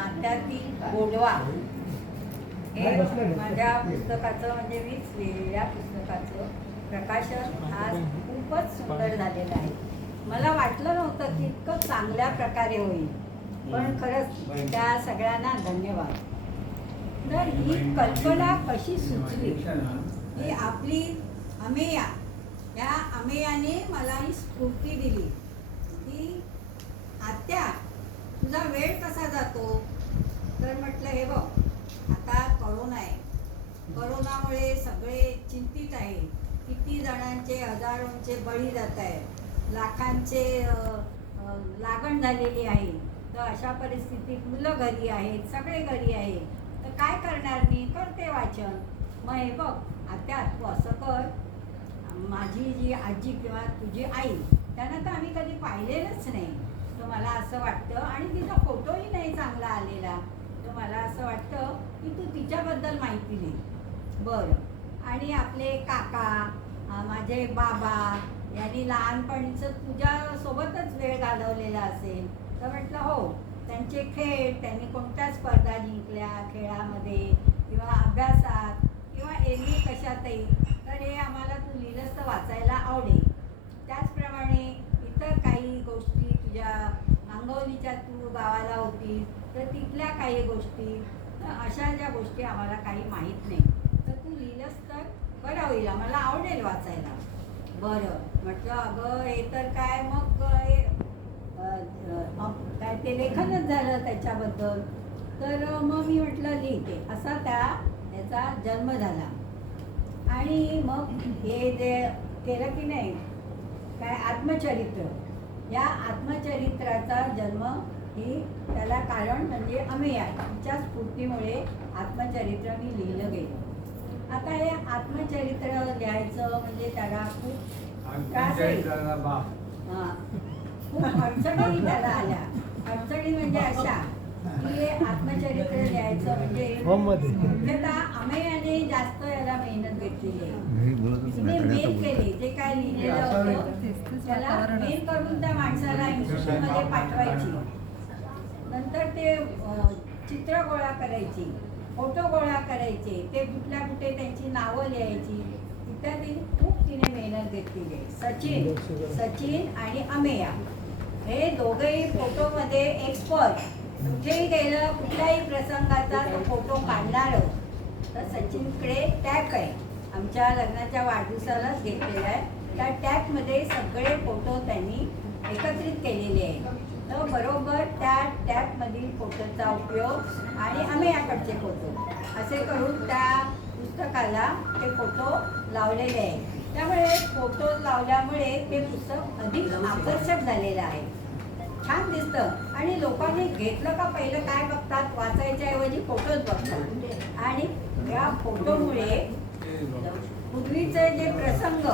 नात्यातील गोडवा हे माझ्या पुस्तकाचं म्हणजे मीच लिहिलेल्या पुस्तकाचं प्रकाशन आज खूपच सुंदर झालेलं आहे. मला वाटलं नव्हतं की इतकं चांगल्या प्रकारे होईल, पण खरंच त्या सगळ्यांना धन्यवाद. तर ही कल्पना कशी सुचली ही आपली अमेया, या अमेयाने मला ही स्फूर्ती दिली की आत्या तुझा वेळ कसा जातो. तर म्हटलं हे बघ, आता करोना आहे, करोनामुळे सगळे चिंतित आहे, किती जणांचे हजारोंचे बळी जात आहेत, लाखांचे लागण झालेली आहे. तर अशा परिस्थितीत मुलं घरी आहेत, सगळे घरी आहेत, तर काय करणार. मी करते वाचन. मग हे बघ आत्या तू असं कर, माझी जी आजी किंवा तुझी आई त्यांना तर आम्ही कधी पाहिलेलंच नाही, तर मला असं वाटतं, आणि तिचा फोटोही नाही चांगला आलेला, तर मला असं वाटतं की तू तिच्याबद्दल माहिती दे. बरं. आणि आपले काका, माझे बाबा यांनी लहानपणीचं तुझ्यासोबतच वेळ घालवलेला असेल, तर म्हटलं हो, त्यांचे खेळ, त्यांनी कोणत्या स्पर्धा जिंकल्या खेळामध्ये किंवा अभ्यासात किंवा एरवी कशातही, तर हे आम्हाला तू लिहिलंस तर वाचायला आवडेल. त्याचप्रमाणे इतर काही गोष्टी, तुझ्या अंगवलीच्या तू गावाला होतीस तर तिथल्या काही गोष्टी, तर अशा ज्या गोष्टी आम्हाला काही माहीत नाही, तर तू लिहिलंस तर बरं होईल, आम्हाला आवडेल वाचायला. बरं म्हटलं अगं हे तर काय, मग काय ते लेखनच झालं त्याच्याबद्दल. तर मग मी म्हटलं लिहिते. असा याचा जन्म झाला. आणि मग हे जे केलं की नाही काय आत्मचरित्र, या आत्मचरित्राचा जन्म ही त्याला कारण म्हणजे अमेया, तिच्या स्फूर्तीमुळे आत्मचरित्र मी लिहिलं गेलं. आता हे आत्मचरित्र लिहायचं म्हणजे त्याला खूप त्रास आहे. खूप अडचणी त्याला आल्या. अडचणी म्हणजे अशा की हे आत्मचरित्र लिहायचं म्हणजे मुख्यतः अमेयाने जास्त याला मेहनत घेतलेली आहे. तिने मेल केले, जे काय लिहिलेलं होतं त्याला मेल करून त्या माणसाला इन्स्टिट्यूटमध्ये पाठवायची. नंतर ते चित्र गोळा करायची, फोटो गोळा करायचे, ते कुठल्या कुठे त्यांची नावं लिहायची इत्यादी. खूप तिने मेहनत घेतलेली आहे. सचिन आणि अमेया हे दोघेही फोटोमध्ये एक्सपर्ट. कुठेही गेलं, कुठल्याही प्रसंगाचा तो फोटो काढणारं. तर सचिनकडे टॅप आहे, आमच्या लग्नाच्या वाढदिवसालाच घेतलेला आहे. त्या टॅपमध्ये सगळे फोटो त्यांनी एकत्रित केलेले आहेत. तर बरोबर त्या टॅपमधील फोटोचा उपयोग आणि अमेयाकडचे फोटो असे करून त्या पुस्तकाला ते फोटो लावलेले आहेत. त्यामुळे फोटो लावल्यामुळे ते पुस्तक अधिक आकर्षक झालेलं आहे, छान दिसतं. आणि लोकांनी घेतलं का पहिलं काय बघतात, वाचायच्या ऐवजी फोटोच बघतात. आणि या फोटोमुळे पूर्वीचे जे प्रसंग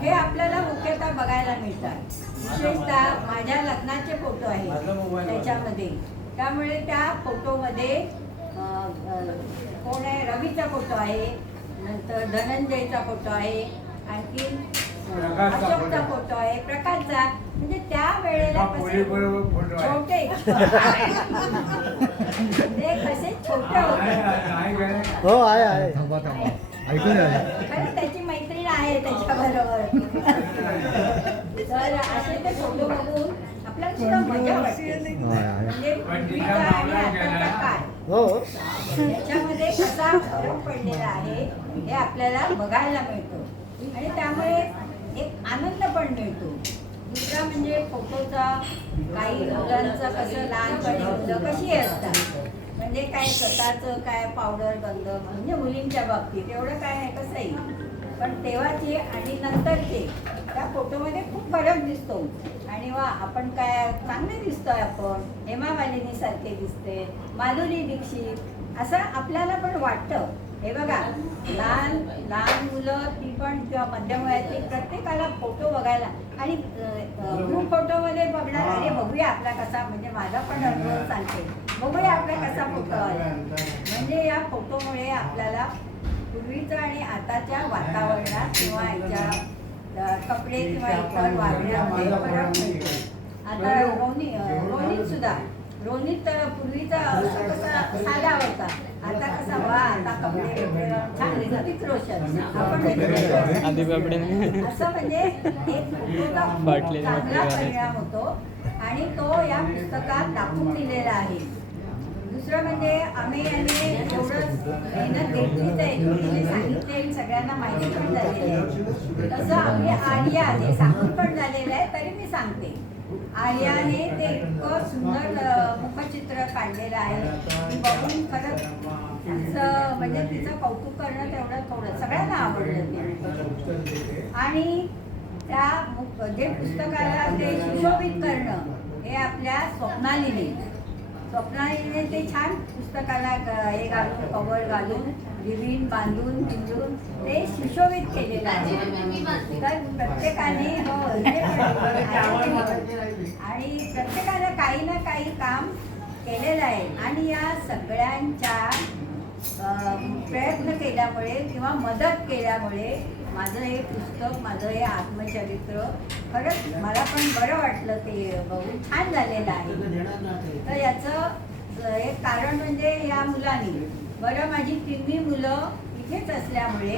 हे आपल्याला मुख्यतः बघायला मिळतात. विशेषतः माझ्या लग्नाचे फोटो आहेत त्याच्यामध्ये. त्यामुळे त्या फोटोमध्ये कोण आहे, रवीचा फोटो आहे, नंतर धनंजयचा फोटो आहे, आणखी अशोकचा फोटो आहे, प्रकाशचा. म्हणजे त्या वेळेला छोटे ते कसे छोटे होते. हो आहे खरं त्याची मैत्रीण आहे त्याच्याबरोबर. तर असे ते फोटो बघून आपल्याला सुद्धा मजा वाटते. म्हणजे पूर्वीचा आणि आताचा काळ याच्यामध्ये कसा फरक पडलेला आहे हे आपल्याला बघायला मिळतो, आणि त्यामुळे एक आनंद पण मिळतो. दुसरा म्हणजे फोटोचा, काही मुलांचं कसं लहानपणी मुलं कशी असतात, म्हणजे काय स्वतःचं काय पावडर गंध, म्हणजे मुलींच्या बाबतीत एवढं काय आहे कसंही, पण तेव्हाचे आणि नंतरचे त्या फोटोमध्ये खूप फरक दिसतो. आणि वा आपण काय चांगले दिसतोय, आपण हेमा मालिनी सारखे दिसते, माधुरी दीक्षित असं आपल्याला पण वाटतं. हे बघा, लहान लहान मुलं ती पण किंवा मध्यम वयातली प्रत्येकाला फोटो बघायला, आणि ग्रुप फोटोमध्ये बघणार, अरे बघूया आपला कसा, म्हणजे माझा पण अनुभव सांगते, बघूया आपला कसा फोटो आला. म्हणजे या फोटोमुळे आपल्याला पूर्वीचं आणि आताच्या वातावरणात किंवा याच्या कपडे किंवा इतर वागण्यामध्ये फरक मिळतो. आता रोहिणी सुद्धा रोनित पूर्वीचा असं कसा साधा होता, आता कसा वा आता कपडे वगैरे छान ऋतिक रोशन आपण असं म्हणजे एक चांगला परिणाम होतो आणि तो या पुस्तकात दाखवून दिलेला आहे. दुसरं म्हणजे आम्ही एवढं मेहनत घेतलीच आहे, तिने सांगितले सगळ्यांना माहिती पण झालेली आहे. तसं आम्ही आर्याने सांगून पण झालेलं आहे, तरी मी सांगते. आर्याने ते इतकं सुंदर मुखचित्र काढलेलं आहे की बघून खरंच तिचं म्हणजे तिचं कौतुक करणं तेवढं थोडं सगळ्यांना आवडलं ते. आणि त्या जे पुस्तकाला ते सुशोभित करणं हे आपल्या स्वप्नालीने ते छान पुस्तकाला हे घालून कव्हर घालून रिबीन बांधून पिंजून ते सुशोभित केलेलं आहे. तर प्रत्येकाने आणि प्रत्येकानं काही ना काही काम केलेलं आहे आणि या सगळ्यांच्या प्रयत्न केल्यामुळे किंवा मदत केल्यामुळे माझं हे पुस्तक, माझं हे आत्मचरित्र खरंच मला पण बरं वाटलं. ते बघून छान झालेलं आहे. तर याचं एक कारण म्हणजे या मुलांनी बरं माझी तिन्ही मुलं इथेच असल्यामुळे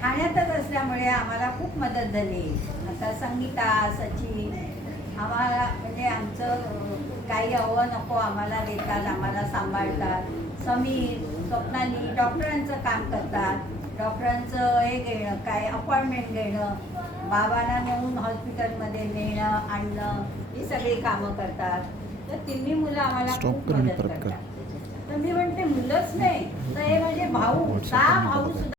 ठाण्यातच असल्यामुळे आम्हाला खूप मदत झाली. आता संगीता, सचिन आम्हाला म्हणजे आमचं काही हवं नको आम्हाला देतात, आम्हाला सांभाळतात. समीर, स्वप्नाली डॉक्टरांचं काम करतात. डॉक्टरांचं हे घेणं, काय अपॉइंटमेंट घेणं, बाबांना नेऊन हॉस्पिटलमध्ये नेणं आणणं ही सगळी कामं करतात. तर तिन्ही मुलं आम्हाला खूप मदत करतात. तर मी म्हणते मुलंच नाही तर हे म्हणजे भाऊ, 6 भाऊ सुद्धा